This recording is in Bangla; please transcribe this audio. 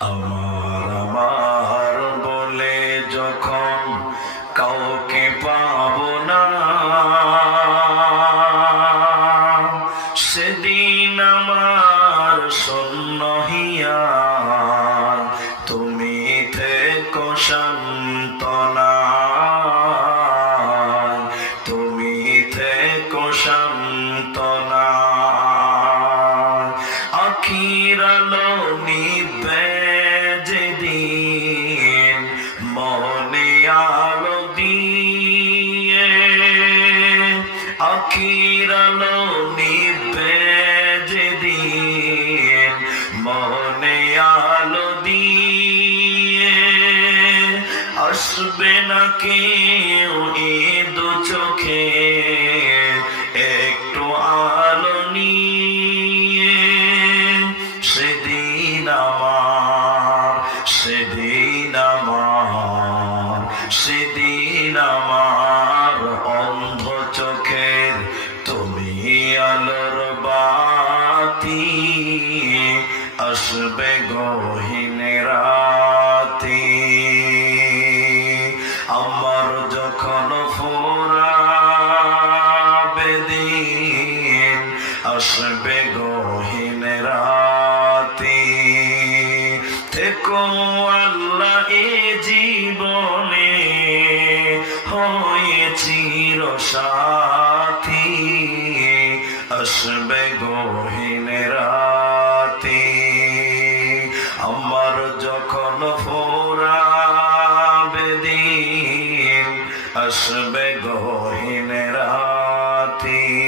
আমার আমার বলে যখন কাউকে পাবো না, সেদিন আমার শূন্য হিয়ার, তুমি থেকো শান্তনা তুমি থেকো শান্তনা আখিরালো নিবে আখিরালো নিবে যেদিন মনে আলো দিয়ে আসবে না কেউ দু চোখে। একটু আলো নিয়ে সেদিন আমার সেদিন আমার সেদিন আমার। আসবে গহীন রাতে। আমার যখন ফুরাবে দিন, আসবে গহীন রাতে। থেকো আল্লাহ এ জীবনে, হয়েছি রসাথী আসবে যখন ফুরাবে আসবে গহীন রাতি।